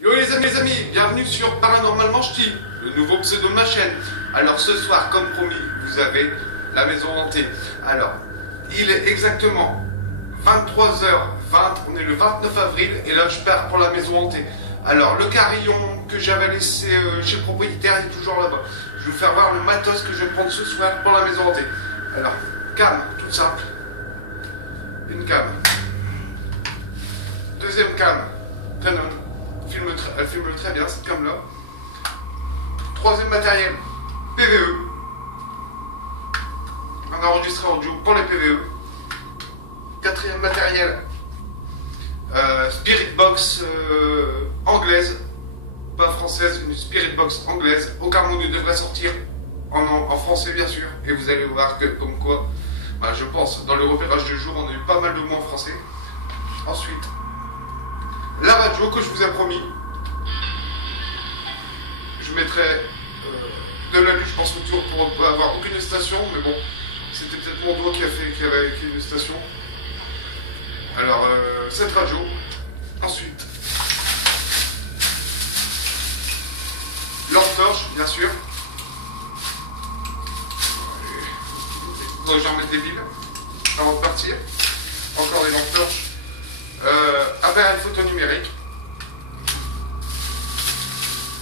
Yo les amis, bienvenue sur Paranormalement Ch'ti, le nouveau pseudo de ma chaîne. Alors ce soir, comme promis, vous avez la maison hantée. Alors, il est exactement 23h20, on est le 29 avril, et là je pars pour la maison hantée. Alors, le carillon que j'avais laissé chez le propriétaire est toujours là-bas. Je vais vous faire voir le matos que je vais prendre ce soir pour la maison hantée. Alors, cam, tout simple. Une cam. Deuxième cam, Canon. Elle filme très bien cette cam là. Troisième matériel, PVE. Un enregistreur audio pour les PVE. Quatrième matériel, Spirit Box anglaise, pas française, une Spirit Box anglaise. Aucun mot ne devrait sortir en français bien sûr. Et vous allez voir que comme quoi, bah, je pense, dans le repérage de jour, on a eu pas mal de mots en français. Ensuite, la radio que je vous ai promis. Je mettrai de l'alu, je pense, autour pour pas avoir aucune station, mais bon, c'était peut-être mon doigt qui avait une station. Alors, cette radio. Ensuite, lampe torche, bien sûr. Donc, j'en mets des billes avant de partir. Encore des lampes torches. Appareil photo numérique.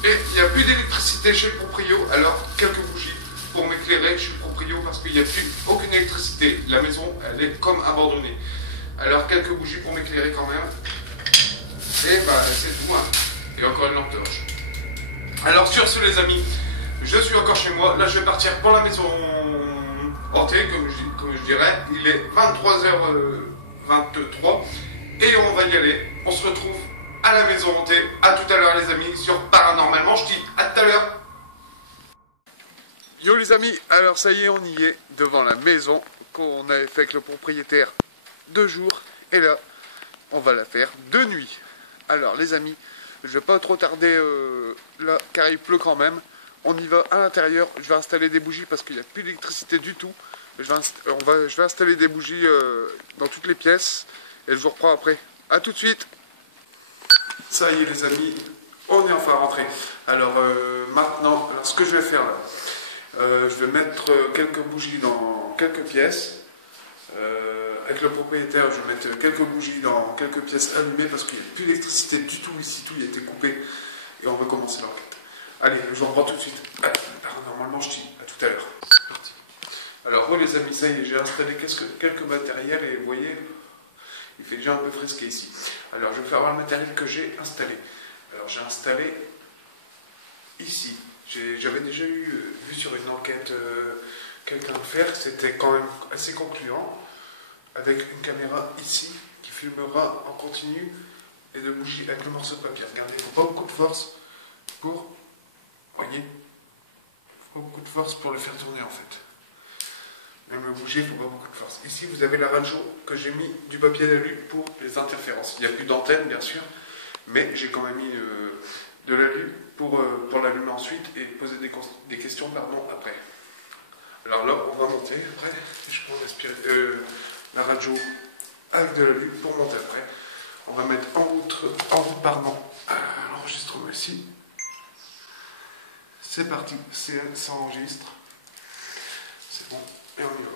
Et il n'y a plus d'électricité chez le proprio, alors quelques bougies pour m'éclairer chez le proprio parce qu'il n'y a plus aucune électricité. La maison, elle est comme abandonnée. Alors quelques bougies pour m'éclairer quand même. Et bah c'est tout, hein. Et encore une lampe torche. Alors sur ce les amis, je suis encore chez moi. Là je vais partir pour la maison hantée, comme je dirais. Il est 23h23 et on va y aller. On se retrouve à la maison hantée. À tout à l'heure les amis sur Paranormalement Ch'ti. À tout à l'heure. Yo les amis, alors ça y est, on y est devant la maison qu'on avait fait avec le propriétaire 2 jours. Et là, on va la faire de nuit. Alors les amis, je vais pas trop tarder là car il pleut quand même. On y va à l'intérieur. Je vais installer des bougies parce qu'il n'y a plus d'électricité du tout. Je vais installer des bougies dans toutes les pièces. Et je vous reprends après. A tout de suite. Ça y est les amis, on est enfin rentré. Alors maintenant, ce que je vais faire là, je vais mettre quelques bougies dans quelques pièces. Avec le propriétaire, je vais mettre quelques bougies dans quelques pièces allumées parce qu'il n'y a plus d'électricité du tout ici, tout a été coupé. Et on va commencer l'enquête. Allez, je vous reprends tout de suite. Allez, normalement je dis à tout à l'heure. C'est parti. Alors moi les amis, ça y est, j'ai installé quelques matériels et vous voyez, il fait déjà un peu frisqué ici. Alors je vais faire voir le matériel que j'ai installé. Alors j'ai installé ici. J'avais déjà vu sur une enquête quelqu'un le faire. C'était quand même assez concluant. Avec une caméra ici qui filmera en continu et de bougies avec le morceau de papier. Regardez, il ne faut pas beaucoup de force pour... Voyez, il faut pas beaucoup de force pour le faire tourner en fait. Même le bouger, il ne faut pas beaucoup de force. Ici, vous avez la radio que j'ai mis du papier d'alu pour les interférences. Il n'y a plus d'antenne, bien sûr, mais j'ai quand même mis de l'alu pour l'allumer ensuite et poser des questions après. Alors là, on va monter après. Je prends la radio avec de l'alu pour monter après. On va mettre en route l'enregistrement ici. C'est parti, ça enregistre. C'est bon. Et on y va.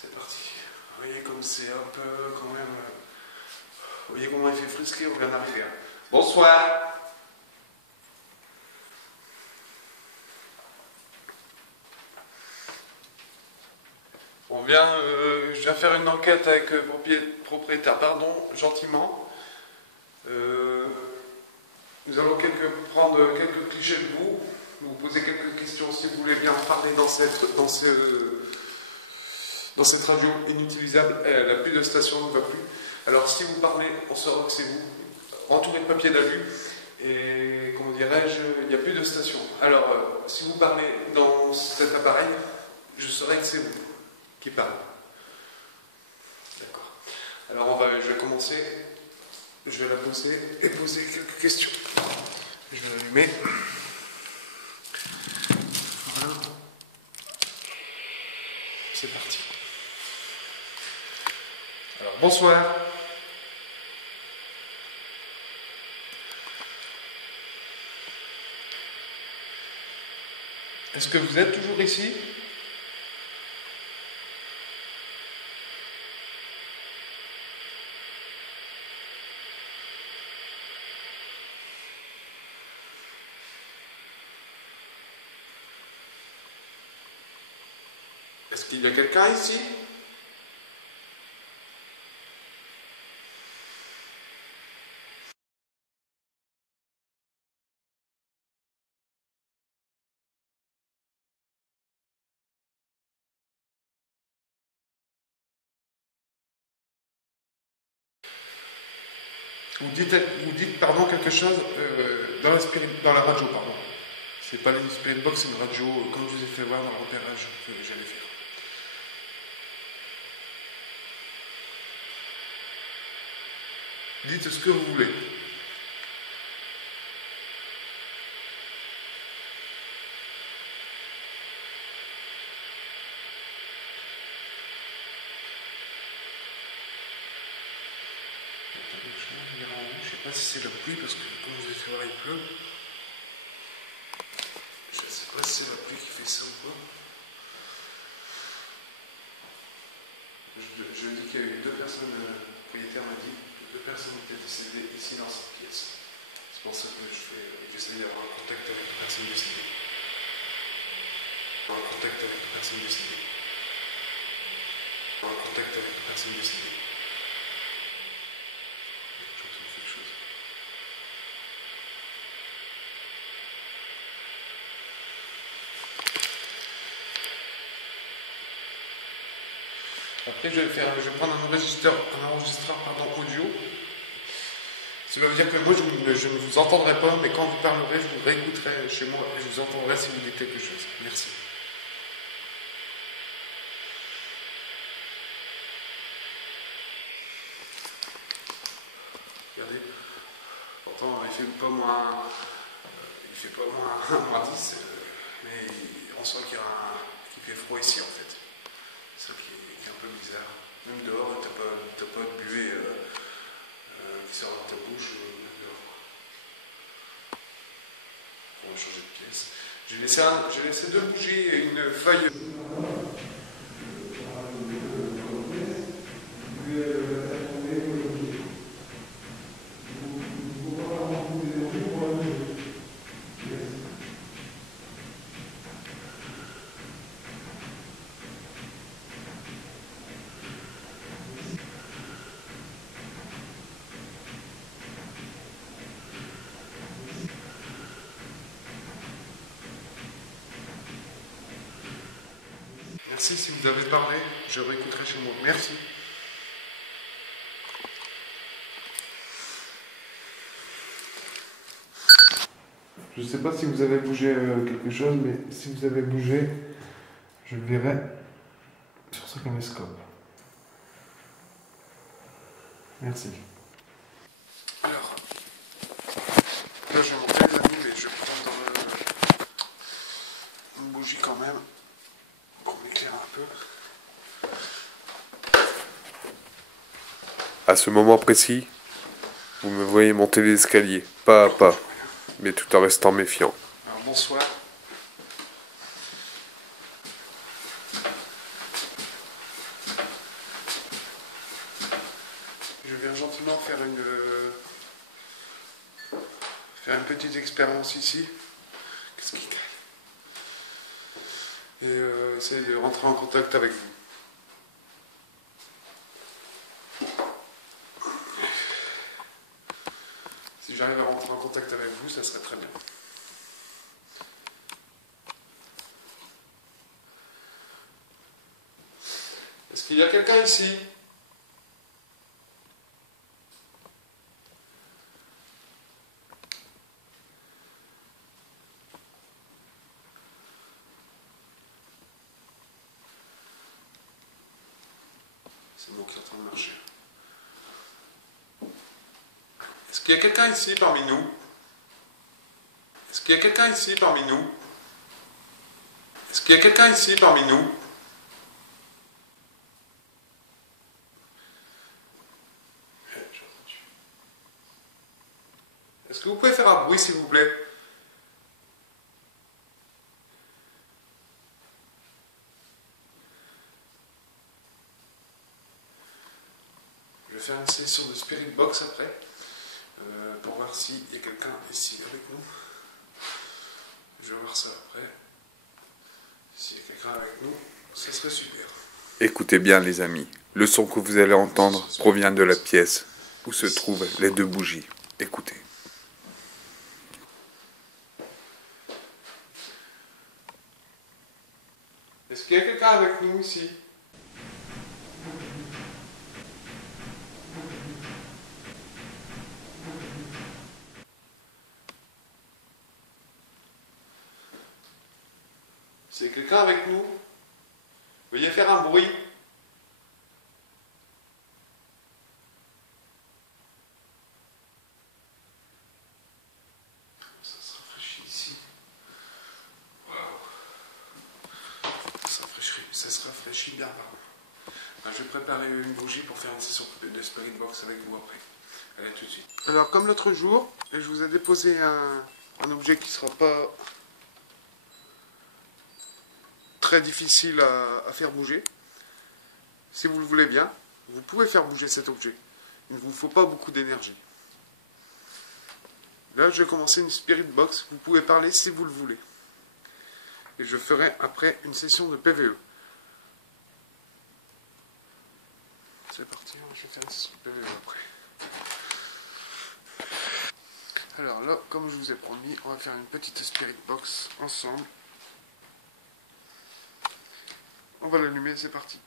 C'est parti. Vous voyez comme c'est un peu quand même... Vous voyez comment il fait frisquer, on vient d'arriver. Hein. Bonsoir. Je viens faire une enquête avec le propriétaire, pardon, gentiment. Nous allons prendre quelques clichés de vous poser quelques questions si vous voulez bien en parler dans cette radio inutilisable. Elle n'a plus de station, elle ne va plus. Alors si vous parlez, on saura que c'est vous, entouré de papier d'alu, et comment dirais-je, il n'y a plus de station. Alors si vous parlez dans cet appareil, je saurai que c'est vous qui parle. D'accord. Alors je vais commencer, je vais la poser et poser quelques questions. Je vais l'allumer. Voilà. C'est parti. Alors bonsoir. Est-ce que vous êtes toujours ici? Est-ce qu'il y a quelqu'un ici? Vous dites pardon, quelque chose dans la radio, pardon. C'est pas une Spirit Box, c'est une radio, comme je vous ai fait voir dans le repérage que j'allais faire. Dites ce que vous voulez. Je sais pas si c'est la pluie parce que comme vous avez fait voir il pleut. Je sais pas si c'est la pluie qui fait ça ou quoi. Je dis qu'il y a eu deux personnes, le propriétaire m'a dit que deux personnes étaient décédées ici dans cette pièce. C'est pour ça que j'essaie d'avoir un contact avec les personnes décédées. Un contact avec les personnes décédées. Un contact avec les personnes décédées. J'entends quelque chose. Après, je vais prendre un enregistreur audio. Cela veut dire que moi, je ne vous entendrai pas, mais quand vous parlerez, je vous réécouterai chez moi et je vous entendrai si vous dites quelque chose. Merci. Regardez, pourtant, il fait pas moins 10, mais on sent qu'il fait froid ici, en fait. C'est ça qui est un peu bizarre. Même dehors, t'as pas de buée qui sort dans ta bouche, même dehors. On va changer de pièce. J'ai laissé deux bougies et une feuille. Merci si vous avez parlé, je réécouterai chez moi. Merci. Je ne sais pas si vous avez bougé quelque chose, mais si vous avez bougé, je le verrai sur ce caméscope. Merci. Alors, là je vais monter les amis, mais je vais prendre dans une bougie quand même, pour m'éclairer un peu. À ce moment précis, vous me voyez monter les escaliers, pas à pas, mais tout en restant méfiant. Alors bonsoir. Je viens gentiment faire une petite expérience ici. Qu'est-ce qui cale? Et essayer de rentrer en contact avec vous. Si j'arrive à rentrer en contact avec vous, ça serait très bien. Est-ce qu'il y a quelqu'un ici? C'est moi qui est en train de marcher. Est-ce qu'il y a quelqu'un ici parmi nous? Est-ce qu'il y a quelqu'un ici parmi nous? Est-ce qu'il y a quelqu'un ici parmi nous? Est-ce que vous pouvez faire un bruit s'il vous plaît? faire une session de Spirit Box après, pour voir s'il y a quelqu'un ici avec nous. Je vais voir ça après. S'il y a quelqu'un avec nous, ça serait super. Écoutez bien les amis, le son que vous allez entendre provient de la pièce où se trouvent les 2 bougies. Écoutez. Est-ce qu'il y a quelqu'un avec nous ici? C'est quelqu'un avec nous? Veuillez faire un bruit. Ça se rafraîchit ici. Waouh. Ça se rafraîchit bien. Je vais préparer une bougie pour faire une session de Spirit Box avec vous après. Allez, tout de suite. Alors, comme l'autre jour, je vous ai déposé un objet qui ne sera pas très difficile à faire bouger. Si vous le voulez bien, vous pouvez faire bouger cet objet. Il ne vous faut pas beaucoup d'énergie. Là, je vais commencer une Spirit Box. Vous pouvez parler si vous le voulez. Et je ferai après une session de PVE. C'est parti, je vais faire une session de PVE après. Alors là, comme je vous ai promis, on va faire une petite Spirit Box ensemble. On va l'allumer, c'est parti.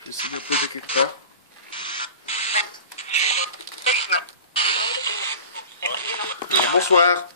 Je vais essayer de la poser quelque part. Alors, bonsoir.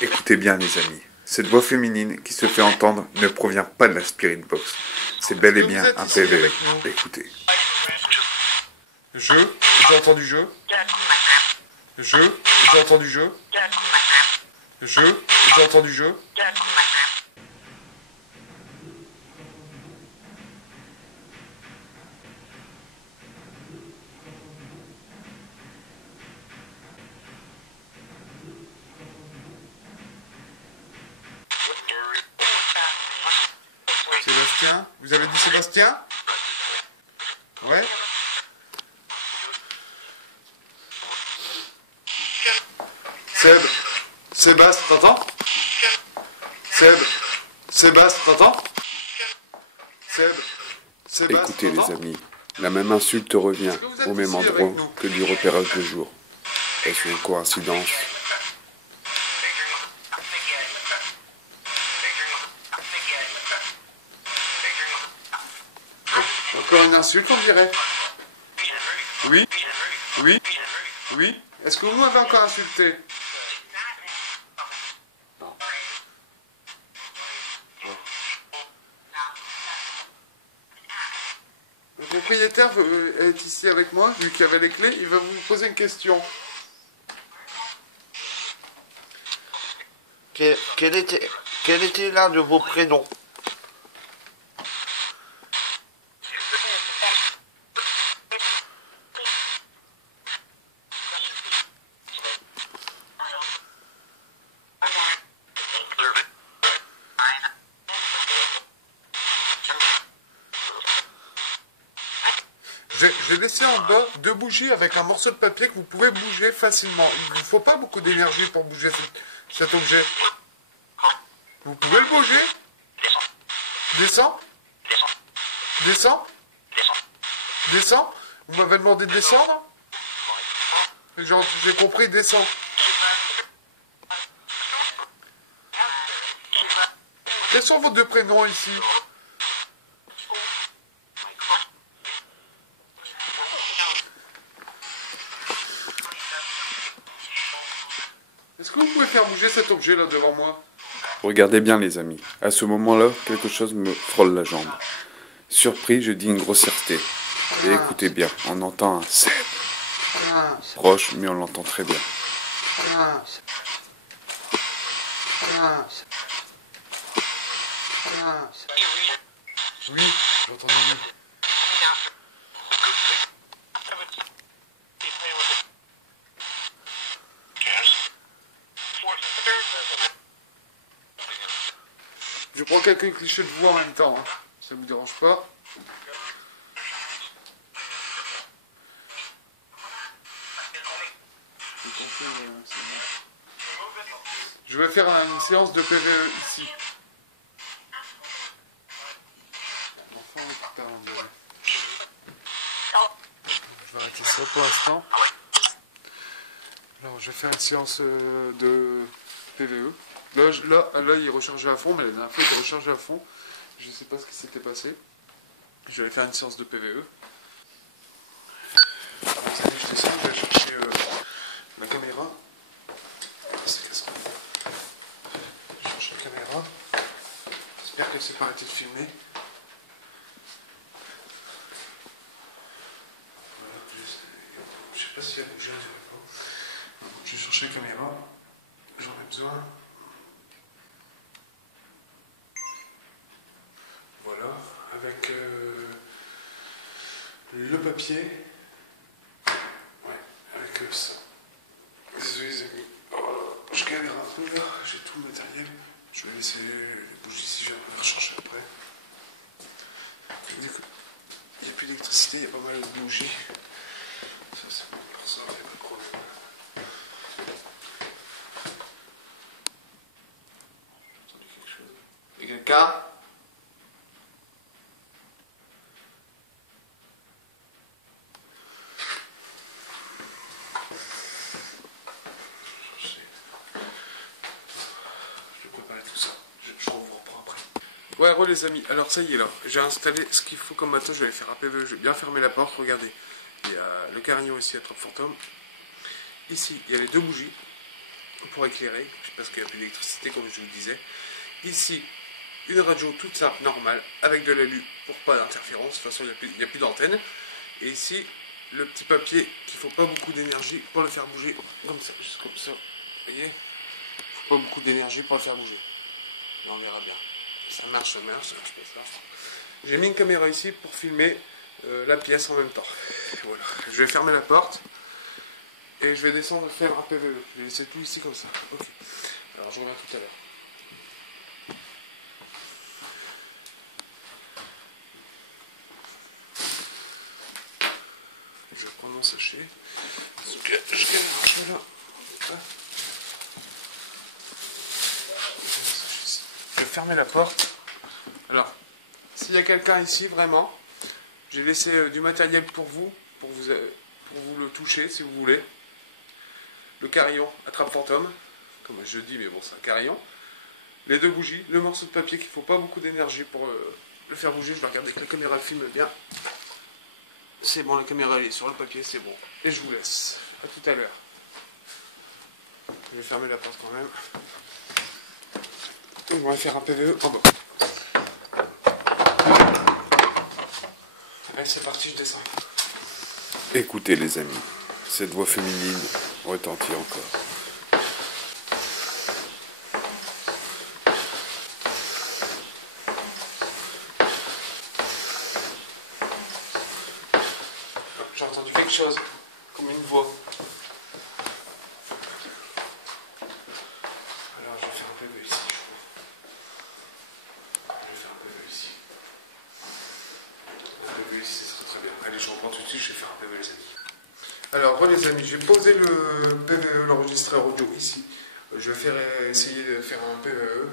Écoutez bien les amis, cette voix féminine qui se fait entendre ne provient pas de la Spirit Box. C'est bel et bien un PVE. Écoutez. J'ai entendu jeu. J'ai entendu jeu. J'ai entendu jeu. Sébastien, vous avez dit Sébastien? Ouais. Sébastien, t'entends? Sébastien, t'entends? Sébastien, Écoutez les amis, la même insulte revient au même endroit que du repérage de jour. Est-ce une coïncidence? Encore une insulte, on dirait. Oui, oui, oui. Est-ce que vous m'avez encore insulté? Non. Le propriétaire est ici avec moi, vu qu'il y avait les clés, il va vous poser une question. Quel était l'un de vos prénoms? J'ai laissé en bas 2 bougies avec un morceau de papier que vous pouvez bouger facilement. Il ne vous faut pas beaucoup d'énergie pour bouger cet objet. Vous pouvez le bouger? Descends? Descends? Descends? Vous m'avez demandé de descendre? J'ai compris, descends. Quels sont vos 2 prénoms ici? Est-ce que vous pouvez faire bouger cet objet là devant moi? Regardez bien les amis, à ce moment-là, quelque chose me frôle la jambe. Surpris, je dis une grossièreté. Et écoutez bien, on entend un Seb. Proche, mais on l'entend très bien. Oui, j'entends oui. Je prends quelques clichés de voix en même temps, hein. Ça vous dérange pas? Je vais faire une séance de PVE ici. Enfin, putain, on dirait. Je vais arrêter ça pour l'instant. Alors, je vais faire une séance de PVE. Là, il rechargeait à fond, mais la dernière fois, il rechargeait à fond. Je ne sais pas ce qui s'était passé. Je vais faire une séance de PVE. Alors, vous savez, je descends, je vais chercher ma caméra. C'est cassant. Je cherche la caméra. J'espère qu'elle s'est pas arrêtée de filmer. Voilà, je sais pas si elle a bougé. Je vais chercher la caméra. J'en ai besoin. Voilà, avec le papier. Ouais, avec ça. Désolé les amis. Oh, je galère un peu là, j'ai tout le matériel. Je vais laisser les bougies si je vais les recharger après. Il n'y a plus d'électricité, il y a pas mal de bougies. Ça c'est bon pour ça, il n'y a pas de problème. J'ai entendu quelque chose. Il y a quelqu'un? Ouais, re les amis, alors ça y est là, j'ai installé ce qu'il faut comme matin, je vais aller faire un PVE, je vais bien fermer la porte, regardez, il y a le carillon ici à Trappe Fantôme, ici il y a les deux bougies pour éclairer, parce qu'il n'y a plus d'électricité comme je vous le disais, ici une radio toute simple, normale, avec de l'alu pour pas d'interférence, de toute façon il n'y a plus d'antenne, et ici le petit papier qu'il ne faut pas beaucoup d'énergie pour le faire bouger, comme ça, juste comme ça, vous voyez, il ne faut pas beaucoup d'énergie pour le faire bouger, et on verra bien. Ça marche pas ça. J'ai mis une caméra ici pour filmer la pièce en même temps. Voilà. Je vais fermer la porte et je vais descendre faire un PVE. Je vais laisser tout ici comme ça. Ok. Alors je reviens tout à l'heure. Je vais prendre mon sachet. Je vais fermer la porte. Alors, s'il y a quelqu'un ici, vraiment, j'ai laissé du matériel pour vous le toucher, si vous voulez. Le carillon attrape fantôme, comme je dis, mais bon, c'est un carillon. Les deux bougies, le morceau de papier qu'il ne faut pas beaucoup d'énergie pour le faire bouger. Je vais regarder que la caméra filme bien. C'est bon, la caméra elle est sur le papier, c'est bon. Et je vous laisse. A tout à l'heure. Je vais fermer la porte quand même. On va faire un PVE en bas. Allez, c'est parti, je descends. Écoutez les amis, cette voix féminine retentit encore. J'ai entendu quelque chose, comme une voix. Alors je vais faire un PVE ici, je vais faire un PVE ici. Un PVE ici, ça serait très bien. Allez, je reprends tout de suite, je vais faire un PVE les amis. Alors, les amis, j'ai posé le PVE, l'enregistreur audio ici. Je vais essayer de faire un PVE.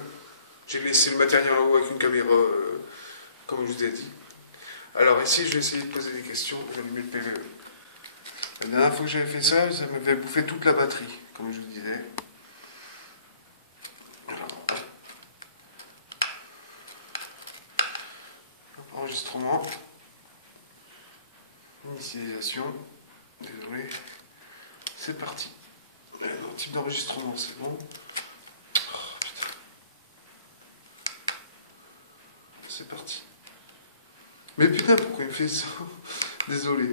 J'ai laissé le matériel en haut avec une caméra, comme je vous ai dit. Alors ici, je vais essayer de poser des questions. Je vais allumer le PVE. La dernière fois que j'avais fait ça, ça m'avait bouffé toute la batterie, comme je vous disais. Alors, enregistrement. Initialisation. Désolé. C'est parti. Type d'enregistrement, c'est bon. Oh, putain. C'est parti. Mais putain, pourquoi il me fait ça? Désolé.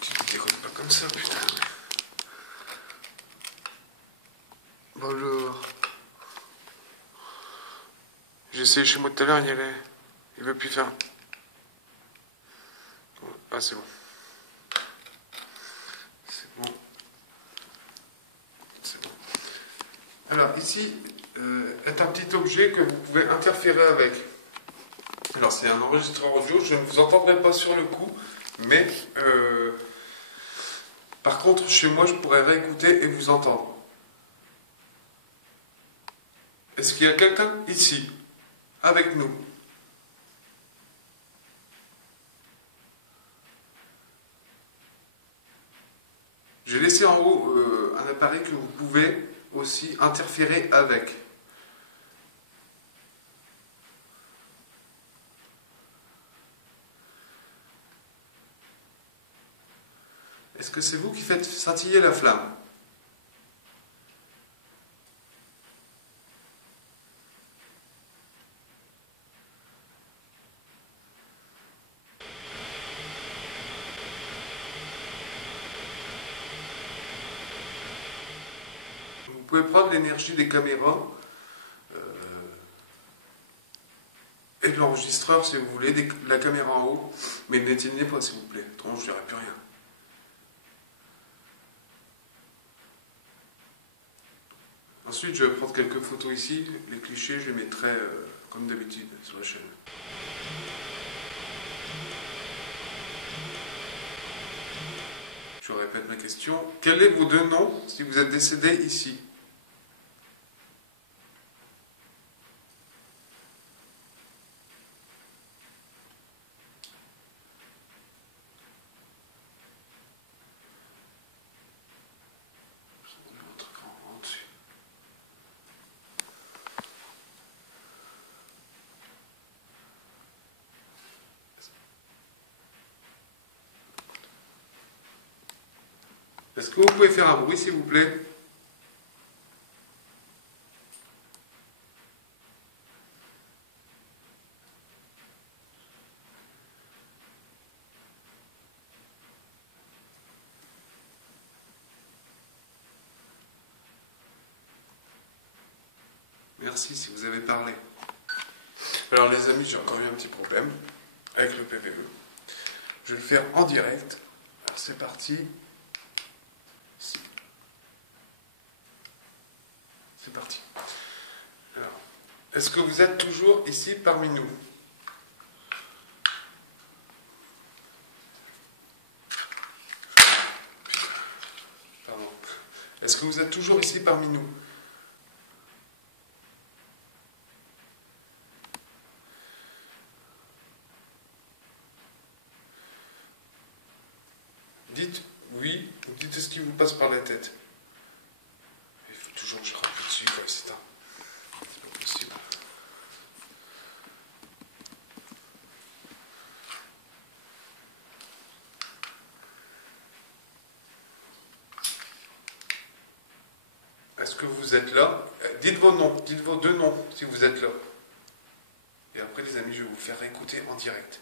Tu te déconnes pas comme ça, putain. Bonjour. J'ai essayé chez moi tout à l'heure, il veut plus faire. Ah, c'est bon. C'est bon. C'est bon. Alors, ici est un petit objet que vous pouvez interférer avec. Alors, c'est un enregistreur audio. Je ne vous entendrai pas sur le coup, mais par contre, chez moi, je pourrais réécouter et vous entendre. Est-ce qu'il y a quelqu'un ici, avec nous? J'ai laissé en haut un appareil que vous pouvez aussi interférer avec. Est-ce que c'est vous qui faites scintiller la flamme? Vous pouvez prendre l'énergie des caméras et de l'enregistreur si vous voulez, la caméra en haut, mais n'éteignez pas s'il vous plaît, autrement je ne dirai plus rien. Ensuite, je vais prendre quelques photos ici. Les clichés, je les mettrai comme d'habitude sur la chaîne. Je répète ma question. Quels sont vos deux noms si vous êtes décédé ici? Est-ce que vous pouvez faire un bruit, s'il vous plaît? Merci si vous avez parlé. Alors les amis, j'ai encore eu un petit problème avec le PVE. Je vais le faire en direct. Alors c'est parti. C'est parti. Alors, est-ce que vous êtes toujours ici parmi nous? Pardon. Est-ce que vous êtes toujours ici parmi nous? Dites oui, ou dites ce qui vous passe par la tête. Il faut toujours que je rappuie dessus, quoi, c'est pas possible. Est-ce que vous êtes là? Dites vos noms, dites vos deux noms si vous êtes là. Et après, les amis, je vais vous faire écouter en direct.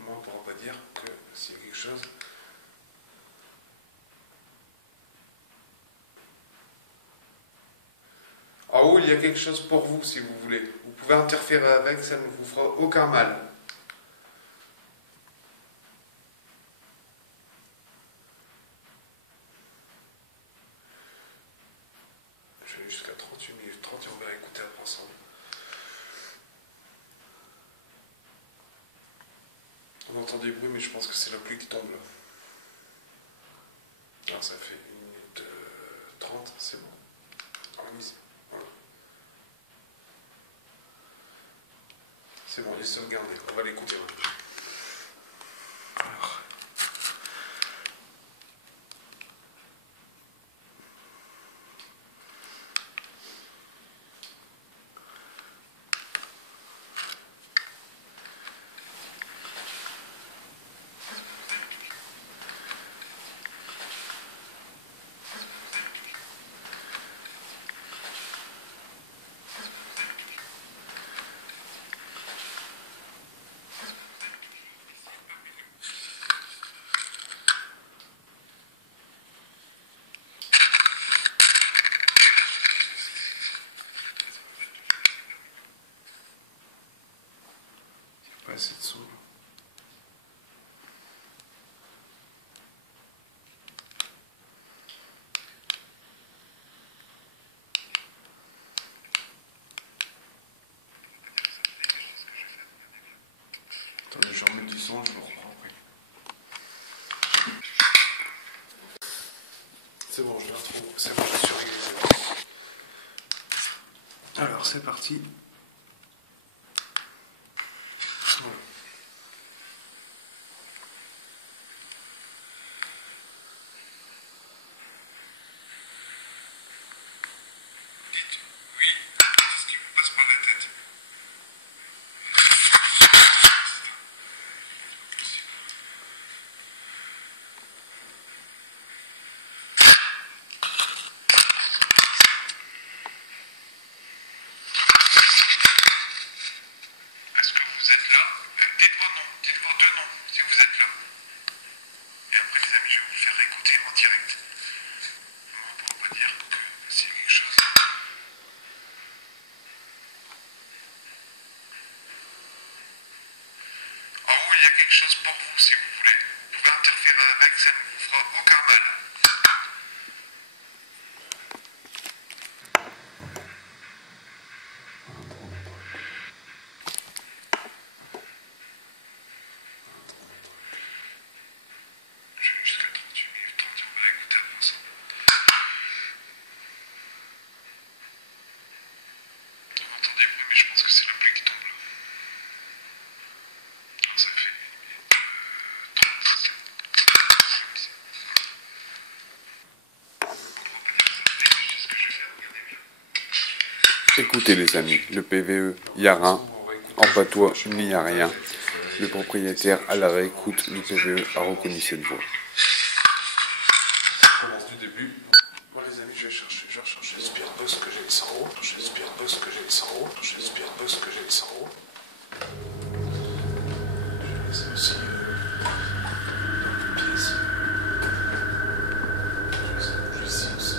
Moi, on ne pourra pas dire que s'il y a quelque chose... En haut, il y a quelque chose pour vous, si vous voulez. Vous pouvez interférer avec, ça ne vous fera aucun mal. Je vais jusqu'à 38 minutes 30 et on va écouter après ensemble. On entend des bruits, mais je pense que c'est la pluie qui tombe là. Alors ça fait 1 minute 30, c'est bon. Voilà. C'est bon, il est sauvegardé. On va l'écouter maintenant. Alors. C'est bon, je suis réglé. Alors, c'est parti. Voilà. Il y a quelque chose pour vous si vous voulez. Vous pouvez interférer avec, ça ne vous fera aucun mal. Je vais jusqu'à 38 minutes 30, on va écouter avant ça. Vous entendez le bruit, mais je pense que c'est la pluie qui tombe là. Ça fait 36. Écoutez les amis, le PVE, il n'y a rien. En patois, il n'y a rien. Le propriétaire, à la réécoute, le PVE a reconnu cette voix. On commence du début. Bon les amis, je vais chercher le Spirit Box que j'ai laissé en haut. Je vais laisser aussi dans une pièce. Je vais bouger ici aussi.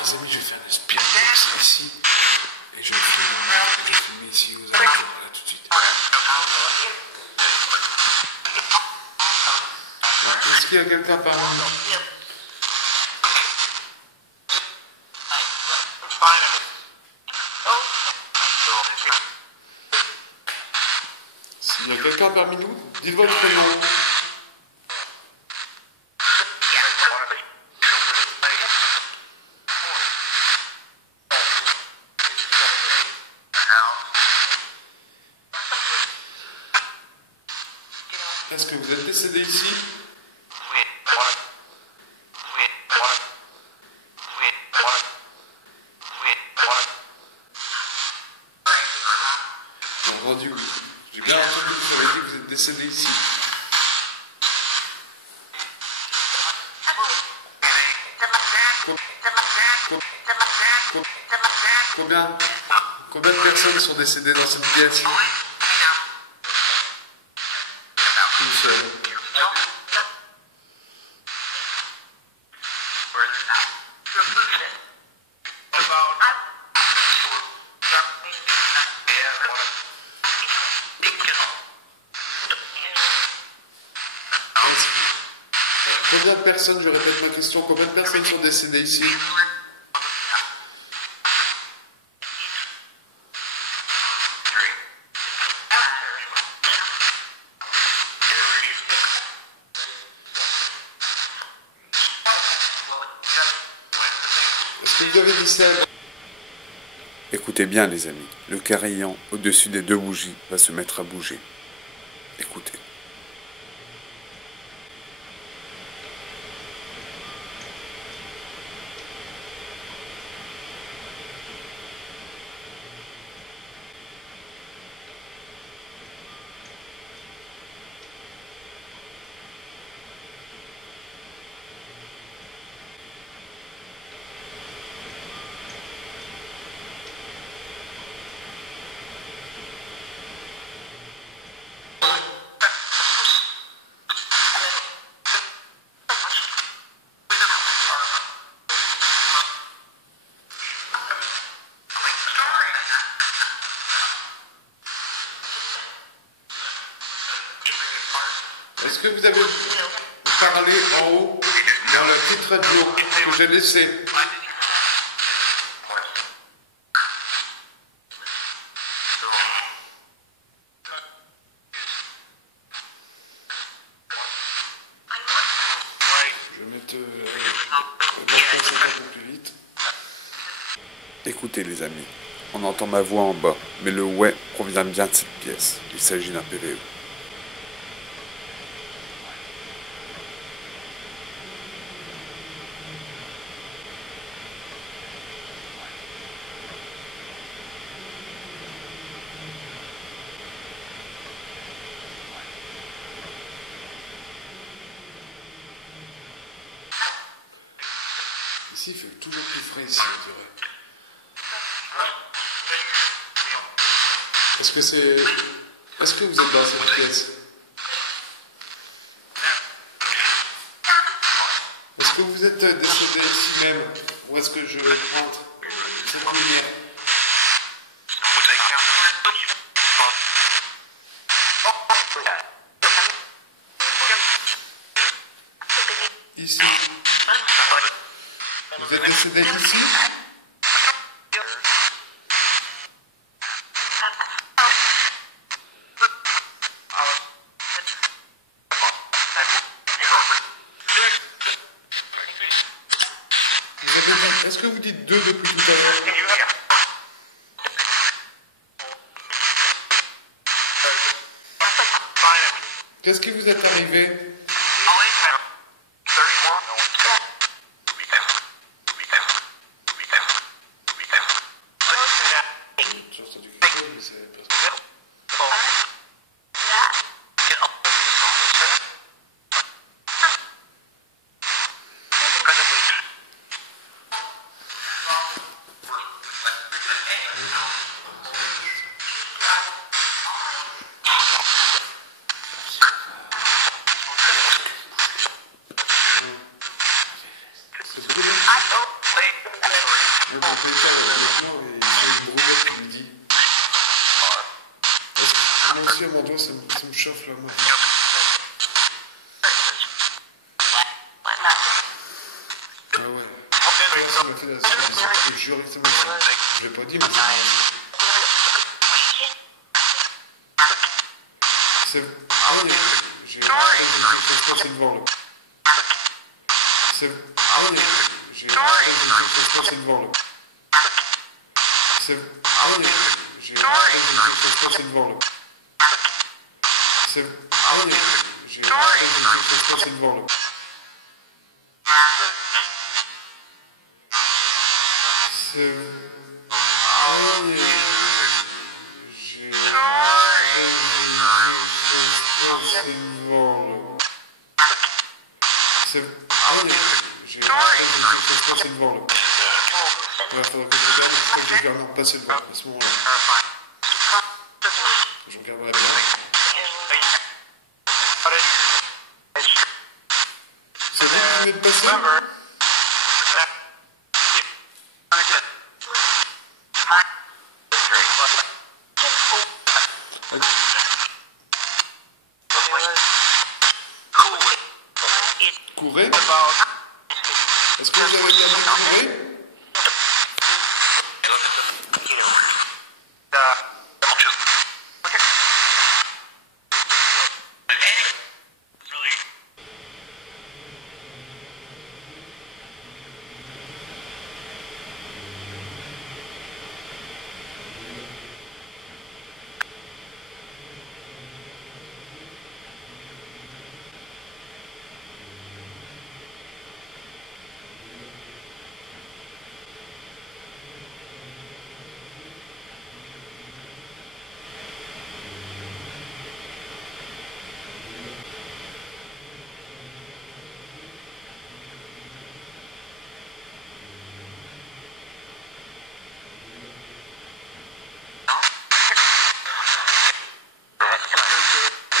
Les amis, je vais faire le Spirit Box ici et je vais filmer ici, vous allez voir là tout de suite. Est-ce qu'il y a quelqu'un parmi nous? S'il y a quelqu'un parmi nous, dites votre nom. Est-ce que vous êtes décédé ici? J'ai entendu, j'ai bien entendu que vous avez dit que vous êtes décédé ici. Combien de personnes sont décédées dans cette pièce? Une seule. Combien de personnes, je répète ma question, combien de personnes sont décédées ici? Est-ce que vous avez dit ça? Écoutez bien les amis, le carillon au-dessus des deux bougies va se mettre à bouger. Écoutez. Est-ce que vous avez parlé en haut dans la petite radio que j'ai laissée? Je vais mettre la place un peu plus vite. Écoutez les amis, on entend ma voix en bas, mais le ouais provient bien de cette pièce. Il s'agit d'un PVE. Ici, il fait toujours plus frais ici, on dirait. Est-ce que c'est... Est-ce que vous êtes dans cette pièce? Est-ce que vous êtes décédé ici même? Ou est-ce que je vais prendre cette lumière? Ici. Vous êtes décédé ici? Est-ce que vous dites 2 depuis tout à l'heure? Qu'est-ce qui vous est arrivé? J'ai entendu quelque chose, mais c'est pas ça. C'est beaucoup de... Dans tous les cas, maintenant, il y a une brouillette qui me dit. Moi aussi, à mon doigt, ça me chauffe là, moi. Ah ouais. Ouais, ça m'a fait la surprise. Je te jure que ça m'a fait. Je l'ai pas dit, mais ça m'a fait. C'est... Ah oui, j'ai passé devant là. C'est... Ah oui, j'ai passé devant là. C'est... Ah oui, j'ai passé devant là. C'est... Ah oui, j'ai passé devant là. C'est... Ah oui, j'ai passé devant là. C'est... Ah oui, j'ai passé devant là. Il faudra que je regarde, il faut que je regarde passer devant à ce moment-là. Je regarderai bien. C'est vous qui venez de passer? Courez? Est-ce que vous avez bien dit courez?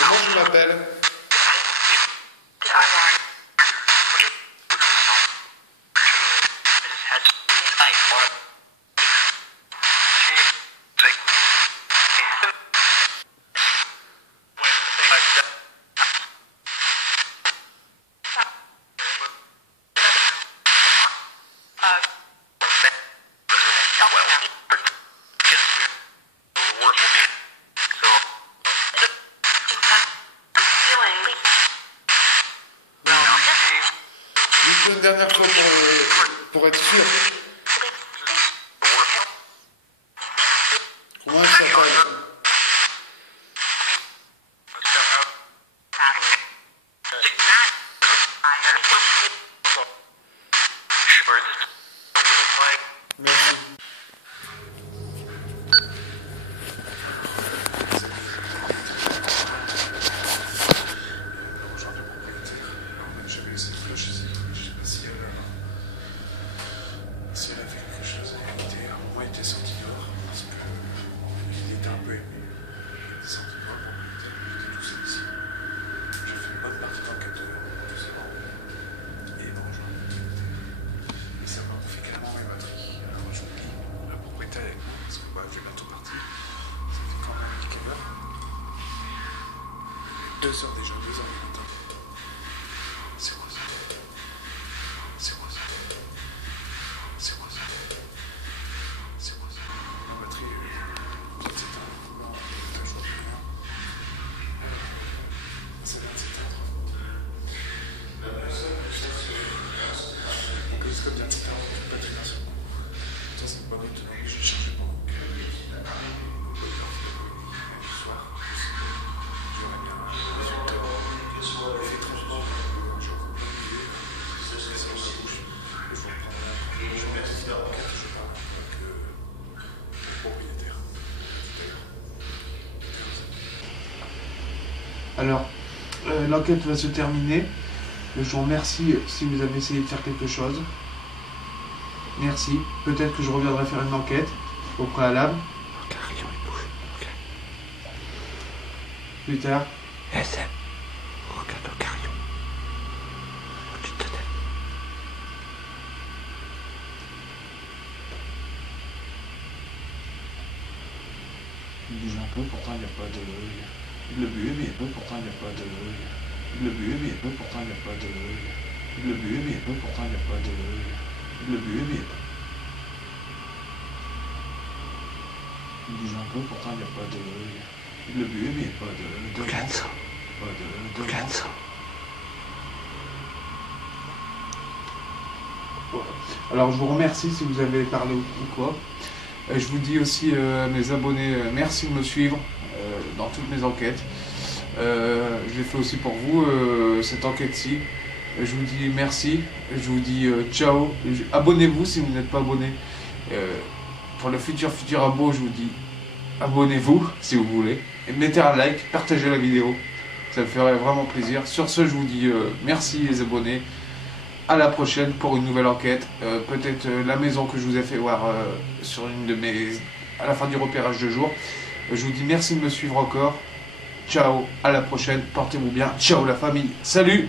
Comment je m'appelle? juste une dernière fois pour être sûr. Comment elle s'appelle? Merci. Si elle a fait quelque chose, écoutez, à un moment il était sorti dehors parce qu'il était un peu ému. Il était sorti dehors pour m'écouter, il était tout seul ici. J'ai fait une bonne partie d'enquête tout seul. Et il m'a rejoint. Et ça m'a fait carrément mes batteries. Alors je vous dis, la propriétaire avec moi parce que je vais bientôt partir. Ça fait quand même quelle heure? 2 heures déjà, 2 heures du matin. C'est quoi ça? C'est quoi ça? C'est quoi ça? C'est quoi ça? La batterie, vient de s'éteindre. Non, putain, je vois plus rien. Ça vient de s'éteindre. Mon périscope vient de s'éteindre. Batterie d'un seul coup. Ça, c'est pas bon. Je vais chercher pendant que du soir. Je verrai bien. Il fait très bon. Je vais encore oublier. C'est sur la bouche. Je vais reprendre la je vais mettre ici dans l'enquête. Je parle avec le propriétaire. Alors, l'enquête va se terminer. Je vous remercie si vous avez essayé de faire quelque chose. Merci. Peut-être que je reviendrai faire une enquête au préalable. Le carillon il bouge. Ok. Plus tard. SM. Regarde le carillon. Tu te tais. Il bouge un peu, pourtant il n'y a pas de... Il le bue, mais pourtant il n'y a pas de... Il le bue, mais pourtant il n'y a pas de... Il le bue, mais pourtant il n'y a pas de... Il le bue, mais... Il bouge un peu, pourtant il n'y a pas de... Il le bue, mais pas de... Regarde ça. Pas de... Regarde ça. Alors je vous remercie si vous avez parlé ou quoi. Je vous dis aussi à mes abonnés, merci de me suivre dans toutes mes enquêtes. Je l'ai fait aussi pour vous, cette enquête-ci. Je vous dis merci, je vous dis ciao. Abonnez-vous si vous n'êtes pas abonné. Pour le futur abo, je vous dis abonnez-vous si vous voulez. Et mettez un like, partagez la vidéo. Ça me ferait vraiment plaisir. Sur ce, je vous dis merci les abonnés. À la prochaine pour une nouvelle enquête. Peut-être la maison que je vous ai fait voir sur une de mes... à la fin du repérage de jour. Je vous dis merci de me suivre encore. Ciao, à la prochaine. Portez-vous bien. Ciao la famille. Salut!